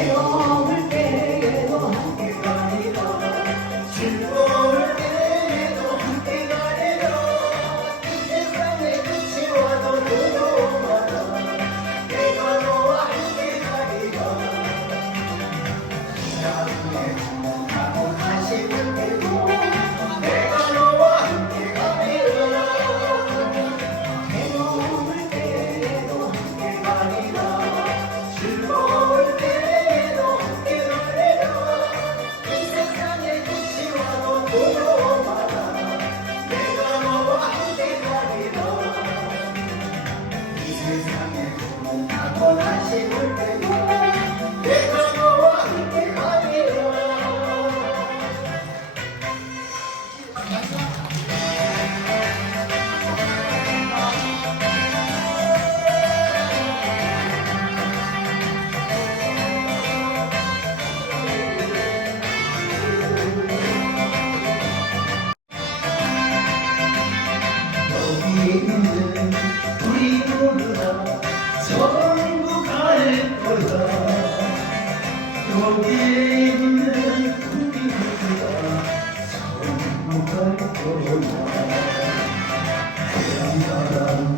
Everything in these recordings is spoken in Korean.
Oh. 사랑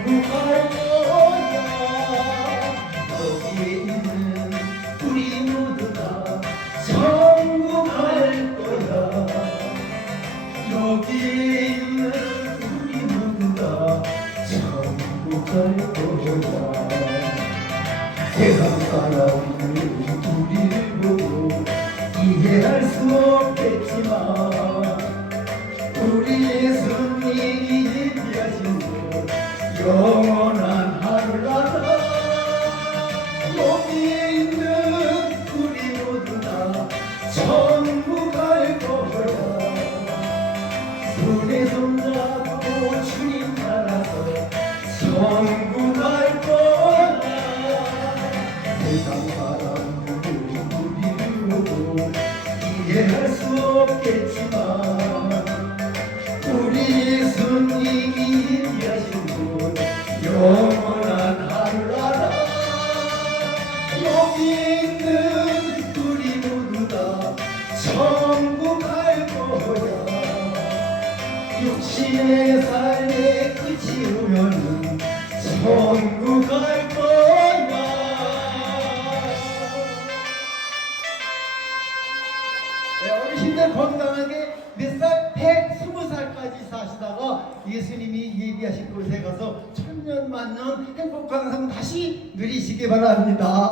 걔가 바라보는 우리를 보고 이해할 수 없겠지만 우리 예수님이 비하신 영원한 하늘나라 몸에 있는 우리 모두 다 예수님이 예비하신 곳에 가서 천년만년 행복한 삶 다시 누리시기 바랍니다.